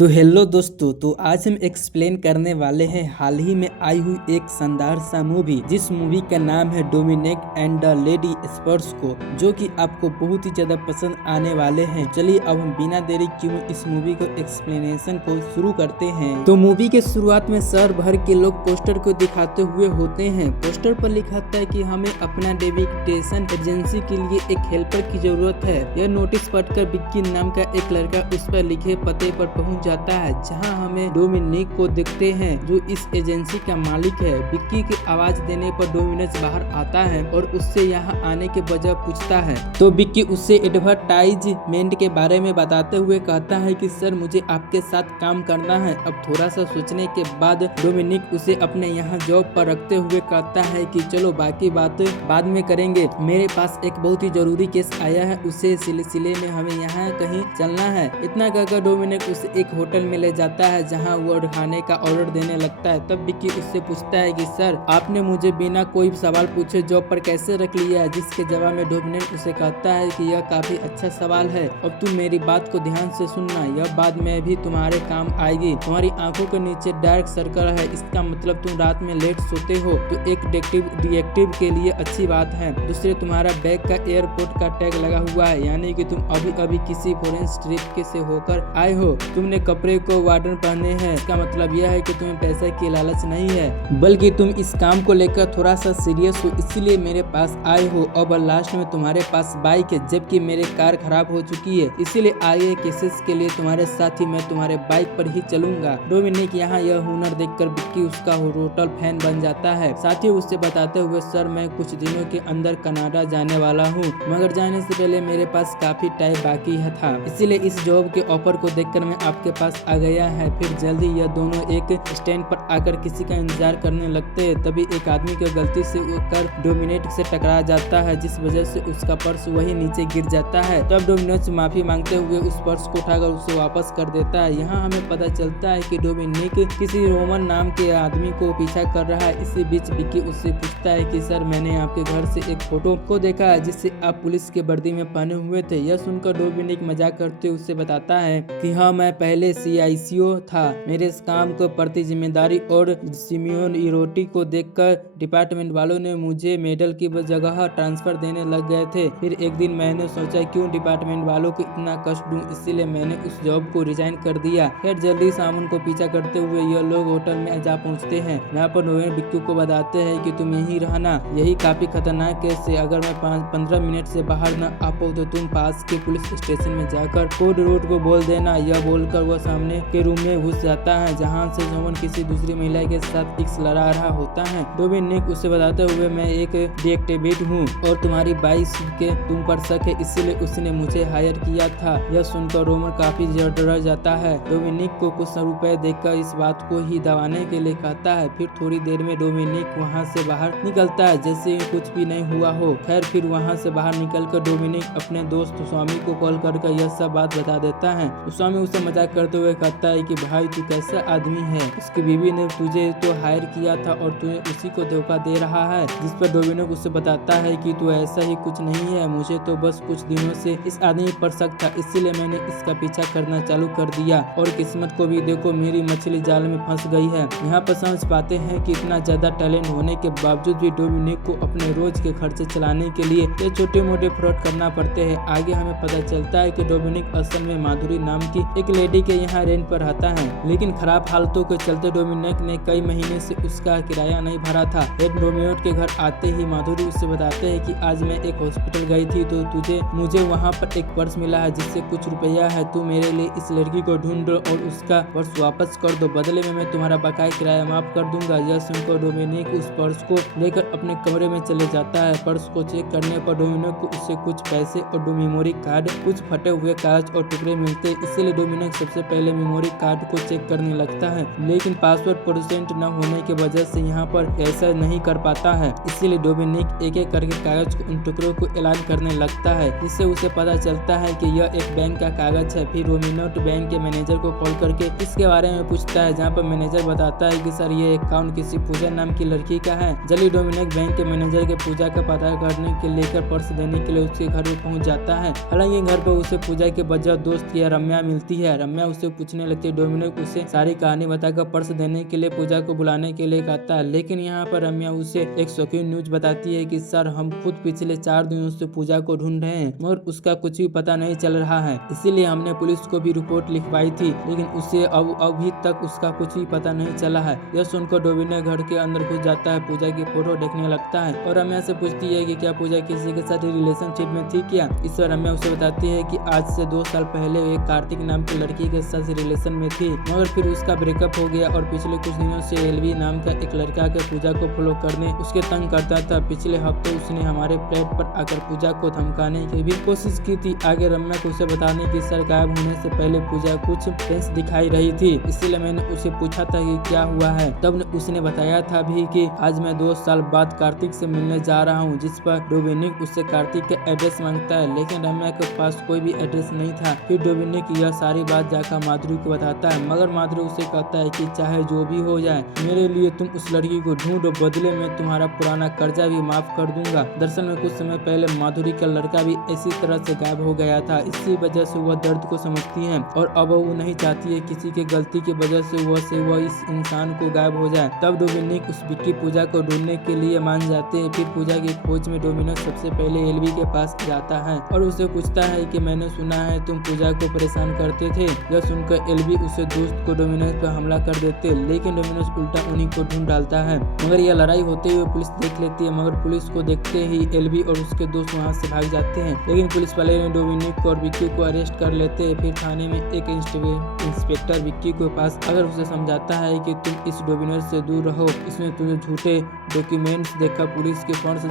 तो हेलो दोस्तों, तो आज हम एक्सप्लेन करने वाले हैं हाल ही में आई हुई एक शानदार सा मूवी, जिस मूवी का नाम है डोमिनिक एंड द लेडी स्पर्स को, जो कि आपको बहुत ही ज्यादा पसंद आने वाले हैं। चलिए अब हम बिना देरी किए इस मूवी को एक्सप्लेनेशन को शुरू करते हैं। तो मूवी के शुरुआत में शहर भर के लोग पोस्टर को दिखाते हुए होते हैं। पोस्टर पर लिखा था कि हमें अपना डेविडेशन एजेंसी के लिए एक हेल्पर की जरूरत है। यह नोटिस पढ़कर विक्की नाम का एक लड़का उस पर लिखे पते पर पहुंच जाता है, जहां हमें डोमिनिक को देखते हैं जो इस एजेंसी का मालिक है। विक्की की आवाज देने पर डोमिनिक बाहर आता है और उससे यहां आने के वजह पूछता है। तो विक्की उससे एडवर्टाइजमेंट के बारे में बताते हुए कहता है कि सर मुझे आपके साथ काम करना है। अब थोड़ा सा सोचने के बाद डोमिनिक उसे अपने यहाँ जॉब पर रखते हुए कहता है कि चलो बाकी बात बाद में करेंगे, मेरे पास एक बहुत ही जरूरी केस आया है, उसे सिलसिले में हमें यहाँ कहीं चलना है। इतना कहकर डोमिनिक उसे एक होटल में ले जाता है, जहां वो खाने का ऑर्डर देने लगता है। तब विक्की उससे पूछता है कि सर आपने मुझे बिना कोई सवाल पूछे जॉब पर कैसे रख लिया है, जिसके जवाब में डोमिनिक उसे कहता है कि यह काफी अच्छा सवाल है। अब तुम मेरी बात को ध्यान से सुनना, यह बात में भी तुम्हारे काम आएगी। तुम्हारी आंखों के नीचे डार्क सर्कल है, इसका मतलब तुम रात में लेट सोते हो, तो एक डिटेक्टिव के लिए अच्छी बात है। दूसरे, तुम्हारा बैग का एयरपोर्ट का टैग लगा हुआ है, यानी कि तुम अभी अभी किसी फॉरेन ट्रिप के से होकर आए हो। तुमने कपड़े को वार्डन पहने हैं, इसका मतलब यह है कि तुम्हें पैसे की लालच नहीं है, बल्कि तुम इस काम को लेकर थोड़ा सा सीरियस हो, इसीलिए मेरे पास आए हो। अब लास्ट में तुम्हारे पास बाइक है, जबकि मेरे कार खराब हो चुकी है, इसीलिए आगे केसेस के लिए तुम्हारे साथ ही मैं तुम्हारे बाइक पर ही चलूंगा। डोमिनिक यहाँ यह हुनर देखकर विक्की उसका टोटल फैन बन जाता है। साथ ही उससे बताते हुए सर मैं कुछ दिनों के अंदर कनाडा जाने वाला हूँ, मगर जाने से पहले मेरे पास काफी टाइम बाकी था, इसीलिए इस जॉब के ऑफर को देखकर मैं आपके पास आ गया है। फिर जल्दी यह दोनों एक स्टैंड पर आकर किसी का इंतजार करने लगते हैं। तभी एक आदमी की गलती से कर डोमिनिक से टकरा जाता है, जिस वजह से उसका पर्स वही नीचे गिर जाता है। तब डोमिनिक माफी मांगते हुए उस पर्स को उठाकर उसे वापस कर देता है। यहाँ हमें पता चलता है कि डोमिनिक किसी रोमन नाम के आदमी को पीछा कर रहा है। इसी बीच विक्की उससे पूछता है कि सर मैंने आपके घर से एक फोटो को देखा है, जिससे आप पुलिस के वर्दी में पहने हुए थे। यह सुनकर डोमिनिक मजाक करते हुए उससे बताता है कि हाँ मैं पहले CICO था, मेरे इस काम को प्रति जिम्मेदारी और सिमियोन इरोटी को देखकर डिपार्टमेंट वालों ने मुझे मेडल की जगह ट्रांसफर देने लग गए थे। फिर एक दिन मैंने सोचा क्यों डिपार्टमेंट वालों को इतना कष्ट दूं, इसीलिए मैंने उस जॉब को रिजाइन कर दिया। फिर जल्दी सामान को पीछा करते हुए यह लोग होटल में जा पहुंचते हैं, जहाँ पर डोमिनिक विक्की को बताते हैं कि तुम यहीं रहना, यही काफी खतरनाक केस है, अगर मैं 15 मिनट से बाहर न आ पाऊँ तो तुम पास के पुलिस स्टेशन में जाकर कोड रोड को बोल देना। यह बोलकर वह सामने के रूम में घुस जाता है, जहां से सोमन किसी दूसरी महिला के साथ इक्स लड़ा रहा होता है। डोमिनिक उसे बताते हुए मैं एक डिटेक्टिव हूँ और तुम्हारी बाइक के तुम पर शक है, इसीलिए उसने मुझे हायर किया था। यह सुनकर रोमन काफी डर जाता है। डोमिनिक को कुछ रुपए देकर इस बात को ही दबाने के लिए कहता है। फिर थोड़ी देर में डोमिनिक वहाँ से बाहर निकलता है जैसे कुछ भी नहीं हुआ हो। खैर फिर वहाँ से बाहर निकलकर डोमिनिक अपने दोस्त स्वामी को कॉल करके यह सब बात बता देता है। स्वामी उसे मजाक करते हुए कहता है कि भाई तू कैसा आदमी है, उसकी बीवी ने तुझे तो हायर किया था और तू उसी को धोखा दे रहा है। जिस पर डोमिनिक उससे बताता है कि तू ऐसा ही कुछ नहीं है, मुझे तो बस कुछ दिनों से इस आदमी पर शक था, इसीलिए मैंने इसका पीछा करना चालू कर दिया और किस्मत को भी देखो मेरी मछली जाल में फंस गई है। यहाँ पर समझ पाते हैं कि इतना ज्यादा टैलेंट होने के बावजूद भी डोमिनिक को अपने रोज के खर्चे चलाने के लिए ये छोटे मोटे फ्रॉड करना पड़ते हैं। आगे हमें पता चलता है कि डोमिनिक असल में माधुरी नाम की एक लेडी के यहाँ रेंट पर रहता है, लेकिन खराब हालतों के चलते डोमिनिक ने कई महीने से उसका किराया नहीं भरा था। डोमिनिक के घर आते ही माधुरी उससे बताते हैं कि आज मैं एक हॉस्पिटल गई थी तो मुझे वहाँ पर एक पर्स मिला है जिससे कुछ रुपया है, तू मेरे लिए इस लड़की को ढूंढ और उसका पर्स वापस कर दो, बदले में मैं तुम्हारा बकाया किराया माफ कर दूंगा। यह सुनकर डोमिनिक उस पर्स को लेकर अपने कमरे में चले जाता है। पर्स को चेक करने पर डोमिनिक को उससे कुछ पैसे और मेमोरी कार्ड, कुछ फटे हुए कागज और टुकड़े मिलते, इसीलिए डोमिनिक सबसे पहले मेमोरी कार्ड को चेक करने लगता है, लेकिन पासवर्ड परसेंट न होने की वजह से यहाँ पर ऐसा नहीं कर पाता है। इसीलिए डोमिनिक एक एक करके कागज को उन टुकड़ों को ऐलान करने लगता है, जिससे उसे पता चलता है कि यह एक बैंक का कागज है। फिर डोमिनिक बैंक के मैनेजर को कॉल करके इसके बारे में पूछता है, जहाँ पर मैनेजर बताता है कि सर ये अकाउंट किसी पूजा नाम की लड़की का है। जल्दी डोमिनिक बैंक के मैनेजर के पूजा का पता करने के लेकर पर्स देने के लिए उसके घर में पहुंच जाता है। हालांकि घर पर उसे पूजा के बजाय दोस्त की रम्या मिलती है। रम्या उससे पूछने लगती है। डोमिनिक उसे सारी कहानी बताकर पर्स देने के लिए पूजा को बुलाने के लिए कहता है, लेकिन यहाँ पर रम्या उसे एक शॉकिंग न्यूज बताती है कि सर हम खुद पिछले 4 दिनों से पूजा को ढूंढ रहे हैं और उसका कुछ भी पता नहीं चल रहा है, इसीलिए हमने पुलिस को भी रिपोर्ट लिखवाई थी, लेकिन उसे अभी तक उसका कुछ भी पता नहीं चला है। यह सुनकर डोमिनिक घर के अंदर घुस जाता है, पूजा की फोटो देखने लगता है और रम्या से पूछती है कि क्या पूजा किसी के साथ रिलेशनशिप में थी क्या। इस पर रम्या उसे बताती है कि आज से 2 साल पहले एक कार्तिक नाम की लड़की के साथ रिलेशन में थी, मगर फिर उसका ब्रेकअप हो गया और पिछले कुछ दिनों से एलवी नाम का एक लड़का के पूजा को फॉलो करने उसके तंग करता था। पिछले हफ्ते उसने हमारे फ्लैट पर आकर पूजा को धमकाने की भी कोशिश की थी। आगे रम्या को उसे बताने की सर गायब होने से पहले पूजा कुछ टेंस दिखाई रही थी, इसीलिए मैंने उसे पूछा था कि क्या हुआ है। तब उसने बताया था भी कि आज मैं 2 साल बाद कार्तिक से मिलने जा रहा हूँ, जिस पर डोमिनिक उससे कार्तिक का एड्रेस मांगता है, लेकिन रम्या के पास कोई भी एड्रेस नहीं था। फिर डोमिनिक यह सारी बात जाकर माधुरी को बताता है, मगर माधुरी उसे कहता है कि चाहे जो भी हो जाए मेरे लिए तुम उस लड़की को ढूंढो, बदले में तुम्हारा पुराना कर्जा भी माफ कर दूंगा। दरअसल में कुछ समय पहले माधुरी का लड़का भी इसी तरह से गायब हो गया था, इसी वजह से वह दर्द को समझती है और अब वो नहीं चाहती है किसी के गलती की वजह से वह इस इंसान को गायब हो जाए। तब डोमिनिक उस विक्की पूजा को ढूंढने के लिए मान जाते हैं। फिर पूजा की खोज में डोमिनिक सबसे पहले एलवी के पास जाता है और उसे पूछता है कि मैंने सुना है तुम पूजा को परेशान करते थे। यह सुनकर एलवी उसे दोस्त को डोमिनिक पर हमला कर देते, लेकिन डोमिनिक उल्टा उन्हीं को ढूंढ डालता है। मगर यह लड़ाई होते हुए पुलिस देख लेती है, मगर पुलिस को देखते ही एलवी और उसके दोस्त वहां से भाग जाते हैं, लेकिन पुलिस वाले ने डोमिनिक और विक्की को अरेस्ट कर लेते हैं। फिर थाने में एक इंस्पेक्टर विक्की के पास अगर उसे समझाता है कि तुम इस डोमिनिक से दूर रहो, इसने तुझे झूठे डॉक्यूमेंट्स देखकर पुलिस के फंड से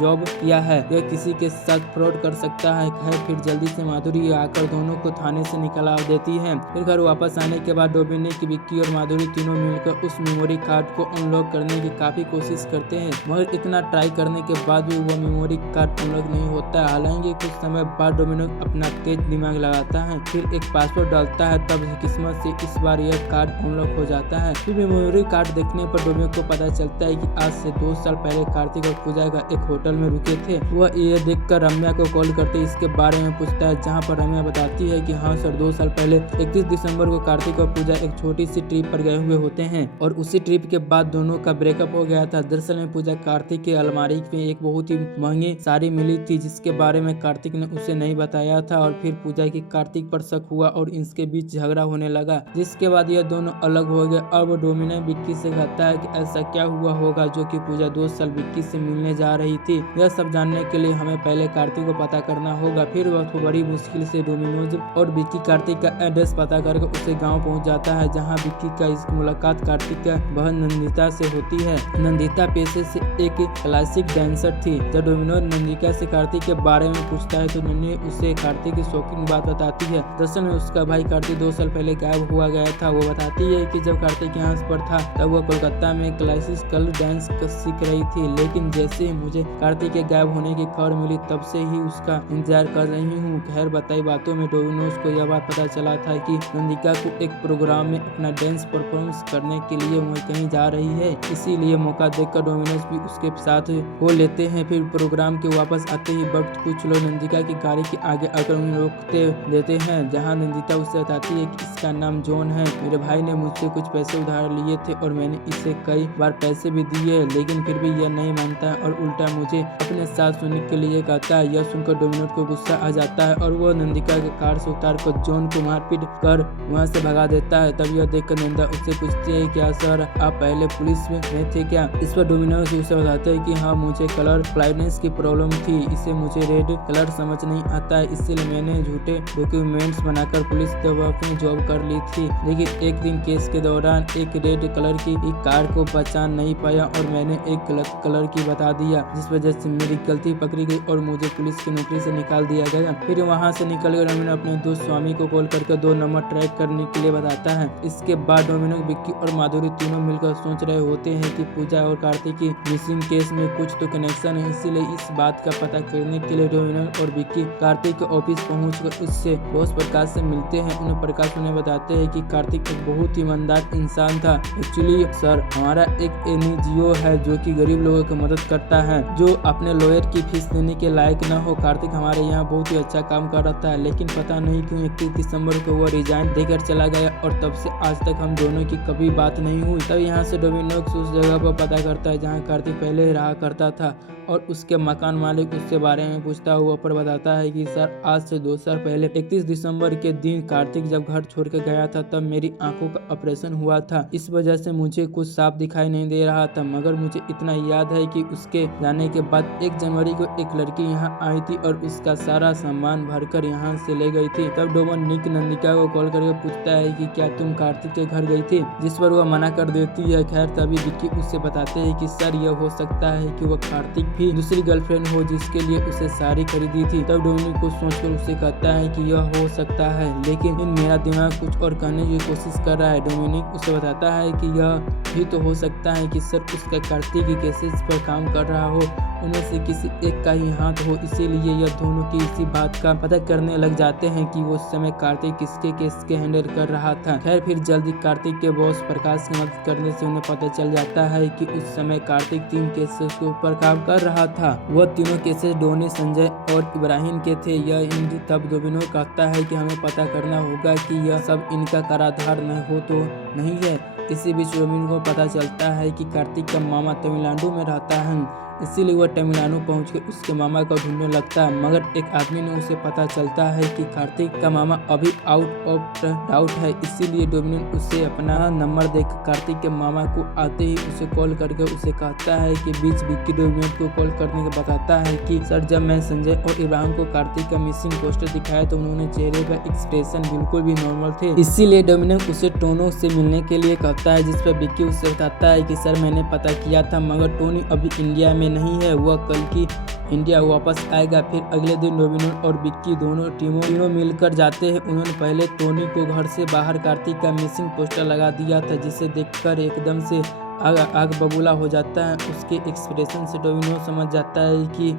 जॉब किया है, यह किसी के साथ फ्रॉड कर सकता है। फिर जल्दी से माधुरी आकर दोनों को थाने से निकला देती है। फिर घर वापस आने के बाद डोमिनिक, विक्की और माधुरी तीनों मिलकर उस मेमोरी कार्ड को अनलॉक करने की काफी कोशिश करते हैं, मगर इतना ट्राई करने के बाद भी वह मेमोरी कार्ड अनलॉक नहीं होता। हालांकि कुछ समय बाद डोमिनिक अपना तेज दिमाग लगाता है, फिर एक पासवर्ड डालता है, तब किस्मत से इस बार यह कार्ड अनलॉक हो जाता है। फिर मेमोरी कार्ड देखने पर डोमिनिक को पता चलता है कि आज से 2 साल पहले कार्तिक और पूजा का एक होटल में रुके थे। वह यह देखकर रम्या को कॉल करते इसके बारे में पूछता है, जहां पर रम्या बताती है कि हाँ सर, 2 साल पहले 31 दिसंबर को कार्तिक और पूजा एक छोटी सी ट्रिप पर गए हुए होते हैं और उसी ट्रिप के बाद दोनों का ब्रेकअप हो गया था। दरअसल में पूजा कार्तिक के अलमारी में एक बहुत ही महंगी साड़ी मिली थी, जिसके बारे में कार्तिक ने उसे नहीं बताया था और फिर पूजा की कार्तिक पर शक हुआ और इनके बीच झगड़ा होने लगा, जिसके बाद यह दोनों अलग हो गए। अब डोमिनिक विक्की से कहता है कि ऐसा क्या हुआ होगा जो कि पूजा 2 साल विक्की से मिलने जा रही थी। यह सब जानने के लिए हमें पहले कार्तिक को पता करना होगा। फिर वह बड़ी मुश्किल से डोमिनोज और विक्की कार्तिक का एड्रेस पता करके उसे गांव पहुंच जाता है, जहां विक्की का इसकी मुलाकात कार्तिक का बहन नंदिता से होती है। नंदिता पेशे से एक क्लासिक डांसर थी। जब डोमिनोज नंदिता से कार्तिक के बारे में पूछता है तो नन्ही उसे कार्तिक की शॉकिंग बात बताती है। दरअसल में उसका भाई कार्तिक 2 साल पहले गायब हुआ गया था। वो बताती है कि जब कार्तिक यहाँ पर था तब वह कोलकाता में क्लासिकल डांस सीख रही थी, लेकिन जैसे ही मुझे कार्तिक के गायब होने की खबर मिली तब से ही उसका इंतजार कर रही हूँ। खैर बताई बातों में डोमिनोज को यह बात पता चला था कि नंदिका को एक प्रोग्राम में अपना डांस परफॉर्मेंस करने के लिए वो कहीं जा रही है, इसीलिए मौका देखकर डोमिनोज भी उसके साथ हो लेते हैं। फिर प्रोग्राम के वापस आते ही वक्त कुछ लोग नंदिका की गाड़ी के आगे आकर उन्हें रोकते देते हैं, जहाँ नंदिता उससे बताती है कि इसका नाम जॉन है। मेरे भाई ने मुझसे कुछ पैसे उधार लिए थे और मैंने इसे कई बार पैसे भी दिए, लेकिन फिर भी यह नहीं मानता और उल्टा मुझे अपने साथ सुनने के लिए कहता है। यह सुनकर डोमिनोज को गुस्सा आ जाता है और वह नंदिका के कार से उतार कर जॉन को मारपीट कर वहां से भगा देता है। तब यह देखकर नंदा उससे पूछती है, क्या सर आप पहले पुलिस में थे क्या? इस पर डोमिनोज उसे बताता है कि हाँ, मुझे कलर ब्लाइंडनेस की प्रॉब्लम थी, इसे मुझे रेड कलर समझ नहीं आता है, इसलिए मैंने झूठे डॉक्यूमेंट्स बनाकर पुलिस अपनी जॉब कर ली थी। लेकिन एक दिन केस के दौरान एक रेड कलर की कार को पहचान नहीं पाया और मैंने एक गलत कलर की बता दिया, जिस वजह से मेरी गलती पकड़ी गई और मुझे पुलिस की नौकरी से निकाल दिया गया। फिर वहां से निकलकर डोमिनोज अपने दोस्त स्वामी को कॉल करके 2 नंबर ट्रैक करने के लिए बताता है। इसके बाद डोमिनोज, विक्की और माधुरी तीनों मिलकर सोच रहे होते हैं कि पूजा और कार्तिक की मिसिंग केस में कुछ तो कनेक्शन है, इसीलिए इस बात का पता करने के लिए डोमिनोज और विक्की कार्तिक के ऑफिस पहुंचकर उससे बॉस प्रकाश से मिलते हैं। उन्हें प्रकाश उन्हें बताते हैं कि कार्तिक एक बहुत ही ईमानदार इंसान था। एक्चुअली सर, हमारा एक NGO एनजीओ है जो कि गरीब लोगों की मदद करता है, जो अपने लॉयर की फीस देने के लायक न हो। कार्तिक हमारे यहाँ बहुत ही अच्छा काम कर रहा है, लेकिन पता नहीं क्यों 31 दिसंबर को वो रिजाइन देकर चला गया और तब से आज तक हम दोनों की कभी बात नहीं हुई। तब यहाँ से डोमिनोज उस जगह पर पता करता है जहाँ कार्तिक पहले रहा करता था और उसके मकान मालिक उसके बारे में पूछता हुआ पर बताता है कि सर आज से 2 साल पहले 31 दिसंबर के दिन कार्तिक जब घर छोड़ के गया था तब मेरी आंखों का ऑपरेशन हुआ था। इस वजह से मुझे कुछ साफ दिखाई नहीं दे रहा था, मगर मुझे इतना याद है कि उसके जाने के बाद 1 जनवरी को एक लड़की यहाँ आई थी और उसका सारा सामान भरकर यहाँ से ले गई थी। तब डोमिनिक नंदिका को कॉल करके पूछता है कि क्या तुम कार्तिक के घर गई थी, जिस पर वह मना कर देती है। खैर तभी विक्की उससे बताते हैं कि सर यह हो सकता है कि वह कार्तिक भी दूसरी गर्लफ्रेंड हो जिसके लिए उसे साड़ी खरीदी थी। तब डोमिनिक को सोचकर उसे कहता है कि यह हो सकता है, लेकिन मेरा दिमाग कुछ और करने की कोशिश कर रहा है। डोमिनिक उसे बताता है कि यह भी तो हो सकता है कि सर उसका कार्तिक के केसेस पर काम कर रहा हो, उनमें से किसी एक का ही हाथ हो, इसीलिए यह दोनों की इसी बात का पता करने लग जाते हैं कि वो उस समय कार्तिक किसके केस के हैंडल कर रहा था। खैर फिर जल्दी कार्तिक के बॉस प्रकाश की मदद करने से उन्हें पता चल जाता है कि उस समय कार्तिक 3 केसेस के ऊपर काम कर रहा था। वह तीनों केसेस डोनी, संजय और इब्राहिम के थे। यह तब डोमिनो कहता है कि हमें पता करना होगा कि यह सब इनका कराधार न हो तो नहीं है। इसी बीच डोमिनो को पता चलता है कि कार्तिक का मामा तमिलनाडु में रहता है, इसीलिए वह तमिलनाडु पहुंचकर उसके मामा को ढूंढने लगता है, मगर एक आदमी ने उसे पता चलता है कि कार्तिक का मामा अभी आउट ऑफ डाउट है। इसीलिए डोमिनिक उसे अपना नंबर देकर कार्तिक के मामा को आते ही उसे कॉल करके उसे कहता है कि बीच विक्की डोमिनिक को कॉल करने के बताता है कि सर जब मैं संजय और इब्राहिम को कार्तिक का मिसिंग पोस्टर दिखाया तो उन्होंने चेहरे का एक्सप्रेशन बिल्कुल भी नॉर्मल थे। इसीलिए डोमिनिक उसे टोनो से मिलने के लिए कहता है, जिस पर विक्की उसे बताता है कि सर मैंने पता किया था मगर टोनी अभी इंडिया में नहीं है, वह कल की इंडिया वापस आएगा। फिर अगले दिन डोमिनो और विक्की दोनों टीमों मिलकर जाते हैं। उन्होंने पहले टोनी को घर से बाहर कार्तिक का मिसिंग पोस्टर लगा दिया था, जिसे देखकर एकदम से आग बबूला हो जाता है। उसके एक्सप्रेशन से डोमिनो समझ जाता है कि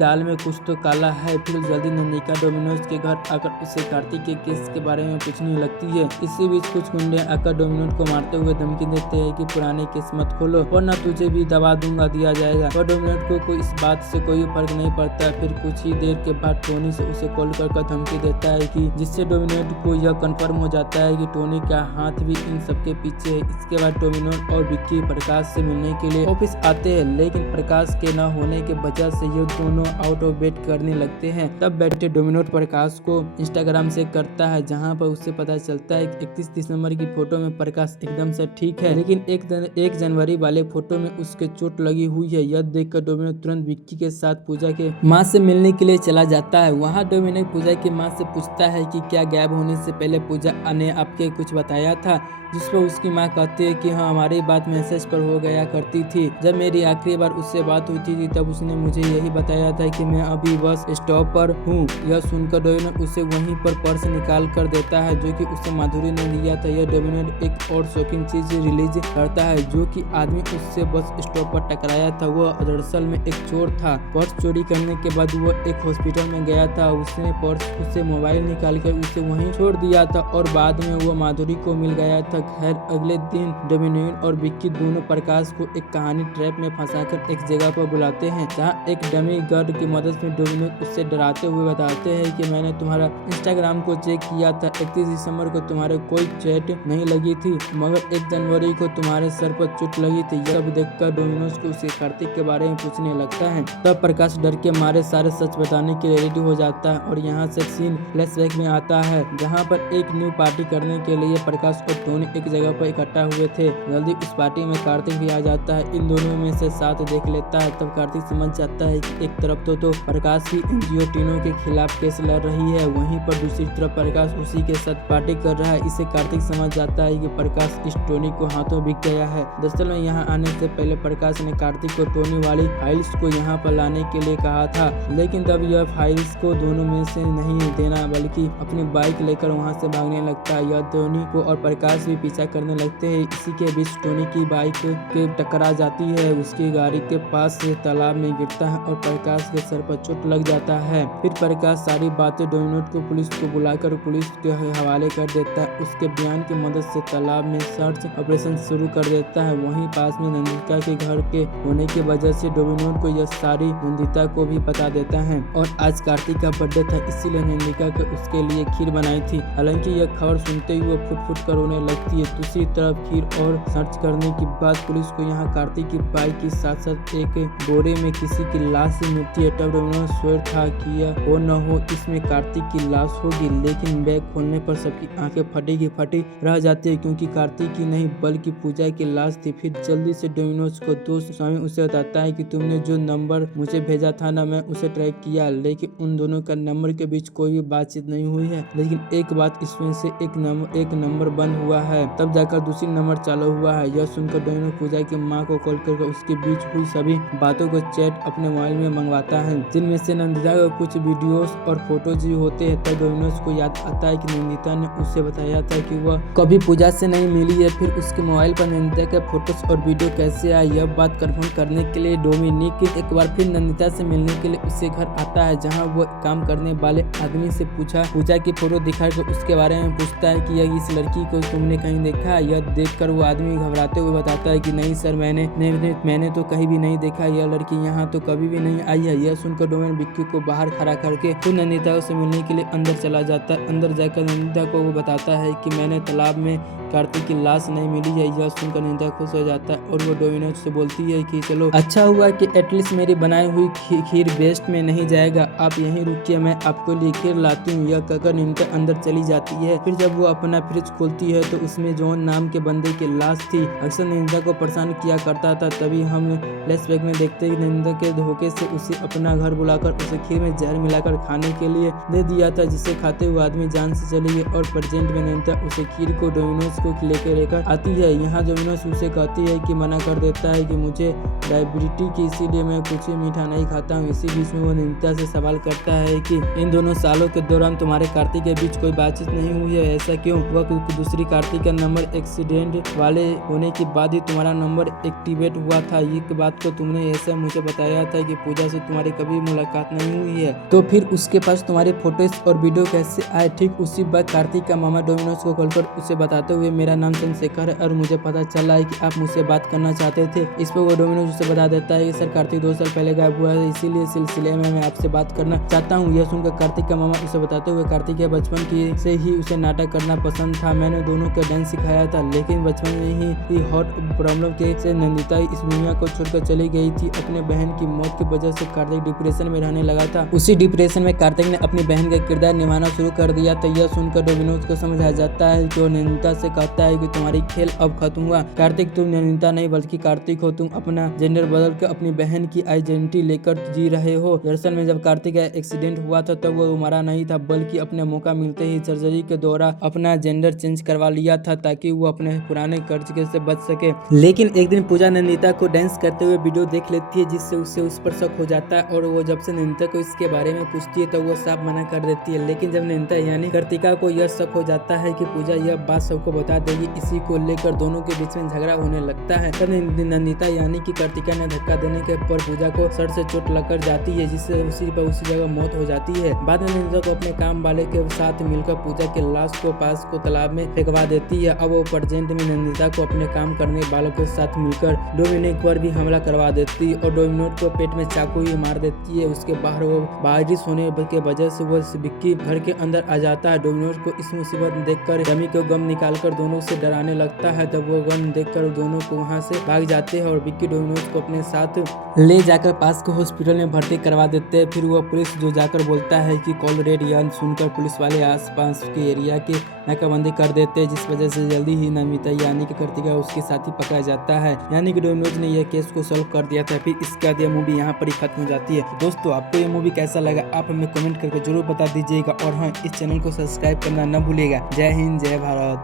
दाल में कुछ तो काला है। फिर जल्दी नंदिका डोमिनोज के घर आकर उसे कार्तिक के केस के बारे में पूछने लगती है। इसी बीच कुछ गुंडे आकर डोमिनोज को मारते हुए धमकी देते हैं कि पुराने केस मत खोलो वरना तुझे भी दबा दूंगा दिया जाएगा। और डोमिनोज को इस बात से कोई फर्क नहीं पड़ता। फिर कुछ ही देर के बाद टोनी से उसे कॉल कर धमकी देता है कि जिससे डोमिनोज को यह कंफर्म हो जाता है कि टोनी का हाथ भी इन सबके पीछे है। इसके बाद डोमिनोज और विक्की प्रकाश से मिलने के लिए ऑफिस आते हैं, लेकिन प्रकाश के न होने के वजह से ये दोनों आउट ऑफ बेट करने लगते हैं। तब बैठे डोमिनोज प्रकाश को इंस्टाग्राम से करता है, जहां पर उससे पता चलता है कि 31 दिसंबर की फोटो में प्रकाश एकदम से ठीक है, लेकिन 1 जनवरी वाले फोटो में उसके चोट लगी हुई है। यह देखकर डोमिनोज तुरंत विक्की के साथ पूजा के माँ से मिलने के लिए चला जाता है। वहाँ डोमिनोज पूजा की माँ से पूछता है कि क्या गायब होने से पहले पूजा ने आपके कुछ बताया था, जिस पर उसकी माँ कहती है कि हाँ हमारी बात मैसेज पर हो गया करती थी। जब मेरी आखिरी बार उससे बात होती थी तब उसने मुझे यही बताया था कि मैं अभी बस स्टॉप पर हूँ। यह सुनकर डोमिनोज उसे वहीं पर पर्स निकाल कर देता है जो कि उसे माधुरी ने दिया था। यह डोमिनोज एक और शॉकिंग चीज रिलीज करता है, जो कि आदमी उससे बस स्टॉप पर टकराया था वह दरअसल में एक चोर था। पर्स चोरी करने के बाद वह एक हॉस्पिटल में गया था। उसने पर्स उसे मोबाइल निकाल कर उसे वहीं छोड़ दिया था और बाद में वह माधुरी को मिल गया था। खैर अगले दिन डोमिनोज और विक्की दोनों प्रकाश को एक कहानी ट्रैप में फंसाकर एक जगह पर बुलाते हैं, जहां एक डमी गार्ड की मदद से डोमिनोज उससे डराते हुए बताते हैं कि मैंने तुम्हारा इंस्टाग्राम को चेक किया था, 31 दिसंबर को तुम्हारे कोई चैट नहीं लगी थी, मगर 1 जनवरी को तुम्हारे सर पर चोट लगी थी। यह सब देखकर डोमिनोज को उसे कार्तिक के बारे में पूछने लगता है। तब प्रकाश डर के मारे सारे सच बताने के लिए रेडी हो जाता है और यहाँ से सीन फ्लैशबैक में आता है, जहाँ पर एक न्यू पार्टी करने के लिए प्रकाश और टोनी एक जगह पर इकट्ठा हुए थे। जल्दी उस पार्टी में कार्तिक भी आ जाता है। इन दोनों में से साथ देख लेता है। तब कार्तिक समझ जाता है कि एक तरफ तो प्रकाश ही एनजीओ टीनों के खिलाफ केस लड़ रही है, वहीं पर दूसरी तरफ प्रकाश उसी के साथ पार्टी कर रहा है। इसे कार्तिक समझ जाता है कि प्रकाश इस टोनी को हाथों बिक गया है। दरअसल में यहाँ आने से पहले प्रकाश ने कार्तिक को टोनी वाली फाइल्स को यहाँ पर लाने के लिए कहा था, लेकिन तब यह फाइल्स को दोनों में से नहीं देना बल्कि अपनी बाइक लेकर वहाँ से भागने लगता है। यह टोनी को और प्रकाश भी पीछा करने लगते हैं। इसी के बीच टोनी की बाइक के टकरा जाती है, उसकी गाड़ी के पास से तालाब में गिरता है और प्रकाश के सर पर चोट लग जाता है। फिर प्रकाश सारी बातें डोमिनोज को पुलिस को बुलाकर पुलिस के हवाले कर देता है। उसके बयान की मदद से तालाब में सर्च ऑपरेशन शुरू कर देता है। वहीं पास में नंदिता के घर के होने की वजह से डोमिनोज को यह सारी नंदिता को भी बता देता है। और आज कार्तिक का बर्थडे था, इसीलिए नंदिता को उसके लिए खीर बनाई थी। हालांकि यह खबर सुनते ही वो फुट कर रोने लगती है। दूसरी तरफ खीर और सर्च करने के बाद पुलिस को यहाँ कार्तिक की बाइक के साथ साथ एक बोरे में किसी की लाश मिलती है। तब डोमिनोज श्योर था कि यह हो न हो इसमें कार्तिक की लाश होगी, लेकिन बैग खोलने पर सबकी आंखें फटी की फटी रह जाती है, क्योंकि कार्तिक की नहीं बल्कि पूजा की लाश थी। फिर जल्दी से डोमिनोज को दोस्त स्वामी उसे बताता है कि तुमने जो नंबर मुझे भेजा था ना, मैं उसे ट्रैक किया, लेकिन उन दोनों का नंबर के बीच कोई भी बातचीत नहीं हुई है। लेकिन एक बात, इसमें से एक नंबर बंद हुआ है, तब जाकर दूसरी नंबर चालू हुआ है। यह सुनकर डोमिनोज पूजा की माँ को कॉल करके उसके बीच हुई सभी बातों को चैट अपने मोबाइल में मंगवाता है, जिनमें से नंदिता को कुछ वीडियोस और फोटोज भी होते हैं। तब डोमिनोज को याद आता है कि नंदिता ने उससे बताया था कि वह कभी पूजा से नहीं मिली है। फिर उसके मोबाइल पर नंदिता के फोटोज और वीडियो कैसे आए, यह बात कंफर्म करने के लिए डोमिनिक एक बार फिर नंदिता से मिलने के लिए उसके घर आता है, जहां वो काम करने वाले आदमी से पूजा की फोटो दिखाकर उसके बारे में पूछता है कि यह इस लड़की को तुमने कहीं देखा है। यह देखकर वो आदमी घबराते हुए बताता है कि नहीं सर, मैंने तो कहीं भी नहीं देखा, यह लड़की यहाँ तो कभी भी नहीं आई है। यह सुनकर डोमिनिक विक्की को बाहर खड़ा करके फिर नंदिता से मिलने के लिए अंदर चला जाता है। अंदर जाकर नंदिता को वो बताता है कि मैंने तालाब में कार्तिक की लाश नहीं मिली है। यह सुनकर नंदिता खुश हो जाता है और वो डोमिनोज से बोलती है कि चलो अच्छा हुआ कि एटलीस्ट मेरी बनाई हुई खीर वेस्ट में नहीं जाएगा, आप यहीं रुकिए, मैं आपको लिए खीर लाती हूँ। यह कहकर नंदिता अंदर चली जाती है। फिर जब वो अपना फ्रिज खोलती है तो उसमें जॉन नाम के बंदे की लाश थी। अक्सर नंदिता को परेशान किया करता था। तभी हम फ्लैशबैक में देखते हैं कि नंदिता के धोखे से उसे अपना घर बुलाकर उसे खीर में जहर मिलाकर खाने के लिए दे दिया था, जिसे खाते हुए आदमी जान से चली गई। और प्रेजेंट में नंदिता उसे खीर को डोमिनोज को लेकर आती है। यहाँ डोमिनोज उसे कहती है कि मना कर देता है कि मुझे डायबिटीज की, इसीलिए मैं कुछ भी मीठा नहीं खाता हूँ। इसी बीच में वो नंदिता से सवाल करता है कि इन दोनों सालों के दौरान तुम्हारे कार्तिक के बीच कोई बातचीत नहीं हुई है, ऐसा क्यों? वह दूसरी कार्तिक का नंबर एक्सीडेंट वाले होने के बाद ही तुम्हारा नंबर एक्टिवेट हुआ था। ये बात को तुमने ऐसा मुझे बताया था कि पूजा से तुम्हारी कभी मुलाकात नहीं हुई है, तो फिर उसके पास तुम्हारे फोटोज और वीडियो कैसे आए? ठीक उसी वक्त कार्तिक का मामा डोमिनोज को कॉल कर उसे बताते हुए मेरा नाम चंद्रशेखर है और मुझे पता चला है कि आप मुझसे बात करना चाहते थे। इस पर वो डोमिनोज उसे बता देता है कि सर कार्तिक 2 साल पहले गायब हुआ है, इसीलिए सिलसिले में मैं आपसे बात करना चाहता हूँ। यह सुनकर कार्तिक का मामा उसे बताते हुए कार्तिक के बचपन की से ही उसे नाटक करना पसंद था, मैंने दोनों को डांस सिखाया था, लेकिन बचपन में ही हॉट प्रॉब्लम के से नंदिता इस दुनिया को छोड़कर चली गई थी। अपने बहन की मौत की वजह से कार्तिक डिप्रेशन में रहने लगा था। उसी डिप्रेशन में कार्तिक ने अपनी बहन का किरदार निभाना शुरू कर दिया था। यह सुनकर डोमिनोज को समझ आ जाता है, जो नंदिता से कहता है कि तुम्हारी खेल अब खत्म हुआ। कार्तिक तुम नंदिता नहीं बल्कि कार्तिक हो, तुम अपना जेंडर बदल कर अपनी बहन की आइडेंटिटी लेकर जी रहे हो। दरअसल में जब कार्तिक का एक्सीडेंट हुआ था तब वो मरा नहीं था, बल्कि अपने मौका मिलते ही सर्जरी के दौरान अपना जेंडर चेंज करवा लिया था, ताकि वो अपने पुराने कर्ज से बच सके। लेकिन एक दिन पूजा नंदिता को डांस करते हुए वीडियो देख लेती है, जिससे उसे उस पर शक हो जाता है और वो जब से नंदिता को इसके बारे में पूछती है तो वो साफ मना कर देती है। लेकिन जब नंदिता यानी कार्तिका को यह शक हो जाता है कि पूजा यह बात सबको बता देगी, इसी को लेकर दोनों के बीच में झगड़ा होने लगता है। तब नंदिता यानी कि कार्तिका ने धक्का देने के पर पूजा को सर से चोट लगकर जाती है, जिससे उसी जगह मौत हो जाती है। बाद में नंदिता को अपने काम वाले के साथ मिलकर पूजा के लाश को पास को तालाब में फेंकवा देती है। अब वो प्रेजेंट में नंदिता को अपने काम करने वालों के साथ मिलकर डोमिनिक पर भी हमला करवा देती है और डोमिनिक को पेट में चाकू ही मार देती है। उसके बाहर वो बारिश होने के वजह से वो विक्की घर के अंदर आ जाता है। डोमिनिक को इस मुसीबत देखकर रमी को गम निकालकर दोनों से डराने लगता है। तब वो गम देखकर दोनों को वहां से भाग जाते हैं और विक्की डोमिनिक को अपने साथ ले जाकर पास के हॉस्पिटल में भर्ती करवा देते हैं। फिर वो पुलिस जो जाकर बोलता है कि कॉल रेड। यह सुनकर पुलिस वाले आसपास के एरिया के नाकाबंदी कर देते हैं, जिस वजह से जल्दी ही नमिता यानी कि कार्तिका उसके साथ ही पकड़ा जाता है। यानी कि डोमिनोज ने यह केस को सॉल्व कर दिया था। फिर इसके बाद यह मूवी यहाँ पर ही खत्म हो जाती है। दोस्तों आपको ये मूवी कैसा लगा आप हमें कमेंट करके जरूर बता दीजिएगा और हाँ, इस चैनल को सब्सक्राइब करना न भूलिएगा। जय हिंद, जय भारत।